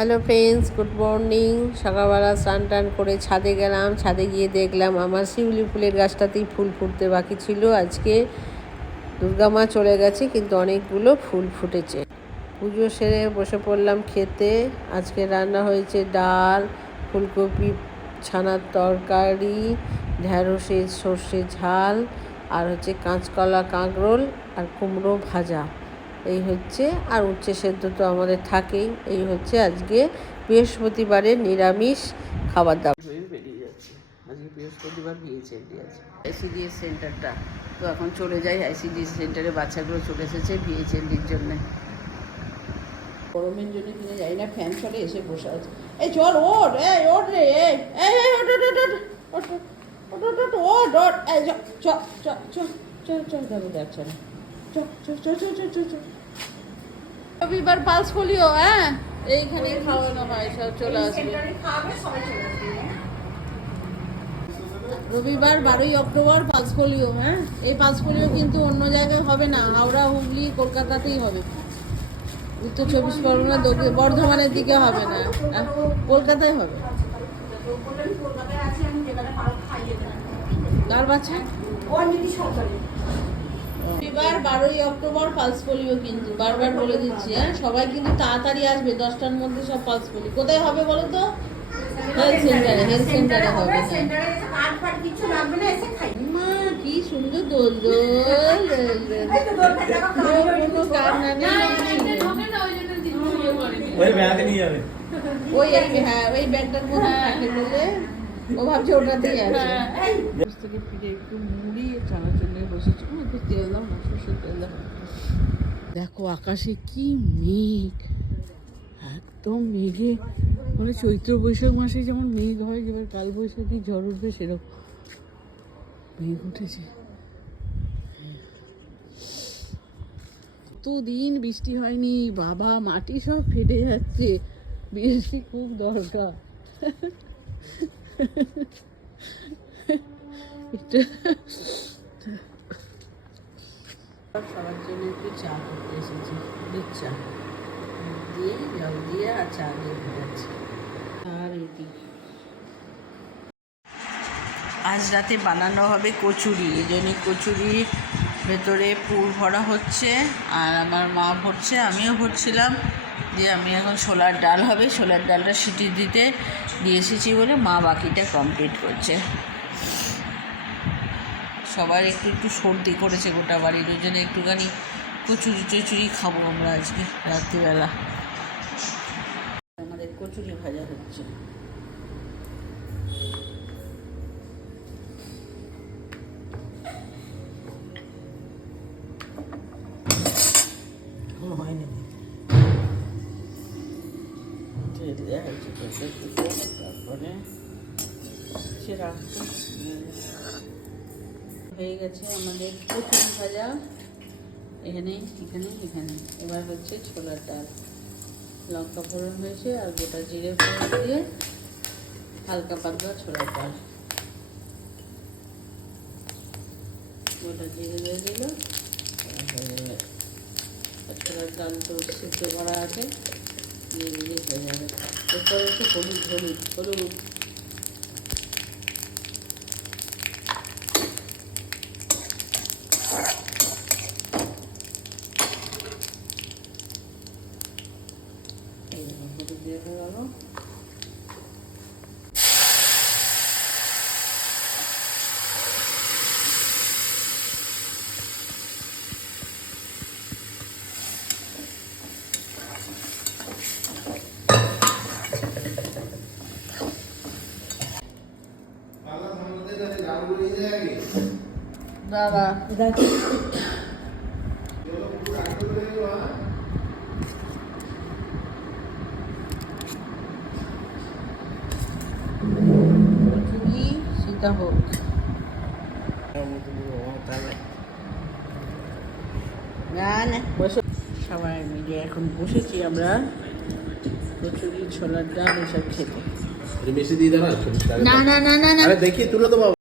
Hello friends, good morning. সকালবেলা স্নান টান করে ছাদে গেলাম। ছাদে গিয়ে দেখলাম আমার শিউলি ফুলের গাছটাতেই ফুল ফুটতে বাকি ছিল। আজকে দুর্গা মা চলে গেছে, কিন্তু অনেকগুলো ফুল ফুটেছে। পুজো সেরে বসে পড়লাম খেতে। আজকে রান্না হয়েছে ডাল, ফুলকপি, ছানার তরকারি, ঢ্যাঁড়সের সর্ষে ঝাল, আর হচ্ছে কাঁচকলা কাঁকরোল আর কুমড়ো ভাজা। এই হচ্ছে আর উচ্ছে সেদ্ধ তো আমাদের থাকেই এই হচ্ছে আজকে বৃহস্পতিবারের নিরামিষ খাবার দাবার হয়ে বেরিয়ে যাচ্ছে আজকে বৃহস্পতিবার আইসিডিএস সেন্টারটা তো এখন চলে যাই আইসিডিএস সেন্টারে বাচ্চাগুলো চলে এসেছে বিএইচএলডির জন্য গরমের জন্য কিনে যাই না ফ্যান চলে এসে বসে আছে এই চল ওঠ এই ওঠ রে এই এই ওঠ ওঠ ওঠ ওঠ ওঠ ওঠ ওঠ ওঠ এই চ চ চ চ চ চ না চ রবিবার পালস পোলিও হ্যাঁ? এইখানে খাওয়ানো হয় সব চলে আসবে। রবিবার বারোই অক্টোবর পালস পোলিও হ্যাঁ? এই পালস পোলিও কিন্তু অন্য জায়গায় হবে না হাওড়া হুগলি কলকাতাতেই হবে। উত্তর চব্বিশ পরগনা দক্ষিণ বর্ধমানের দিকে হবে না। কলকাতায় হবে। কার বাচ্চা? রবিবার বারোই অক্টোবর পালস পোলিও কিন্তু বারবার বলে দিচ্ছি হ্যাঁ? সবাই কিন্তু তাড়াতাড়ি আসবে দশটার মধ্যে সব পালস পোলিও কোথায় হবে বলো তো? হেলথ সেন্টারে হেলথ সেন্টারে হবে। মা কি সুন্দর দোল দোল কোনো কান্না নেই ওই ব্যাগ নিয়ে যাবে। ওই হ্যাঁ ওই ব্যাগটার মধ্যে থাকে বলে। ও ভাবছে অফিস থেকে ফিরে একটু মুড়ি বসেছি। একটু তেল দাও না সরষের তেল দাও। দেখো আকাশে কি মেঘ। একদম মেঘে। মানে চৈত্র বৈশাখ মাসে যেমন মেঘ হয় এবার কাল বৈশাখী ঝড় উঠবে সেরকম। মেঘ উঠেছে। দিন বৃষ্টি হয়নি বাবা মাটি সব ফেটে যাচ্ছে। বৃষ্টি খুব দরকার। জল দিয়ে আর আজ রাতে বানানো হবে কচুরি, এই জন্য কচুরির ভেতরে পুর ভরা হচ্ছে, আর আমার মা ভরছে, আমিও ভরছিলাম। দিয়ে আমি এখন ছোলার ডাল হবে, ছোলার ডালটা সিটি দিতে দিয়ে এসেছি বলে মা বাকিটা কমপ্লিট করছে। সবার একটু একটু সর্দি করেছে গোটা বাড়ির ওই জন্য একটুখানি কচুরি টচুরি খাব আমরা আজকে রাত্রিবেলা। আমাদের কচুরি ভাজা হচ্ছে। দেওয়া হয়েছে তেলটা ফুটে তারপরে সে রাখতে হয়ে গেছে আমাদের কচুরি ভাজা এখানে এখানে এখানে এবার হচ্ছে ছোলার ডাল লঙ্কা ফোড়ন হয়েছে, আর গোটা জিরে ফোড়ন দিয়ে হালকা পাতলা ছোলার ডাল গোটা জিরে দিয়ে দিল। ছোলার ডাল তো সিদ্ধ করা আছে। 이게 되냐. 이렇게 고기 고기 고기 이렇게 해가지고 না বসে সবাই মিলে এখন বসেছি আমরা। কচুরি ছোলার ডাল এসব খেতে। না? না না না না দেখি তুলে তো বাবা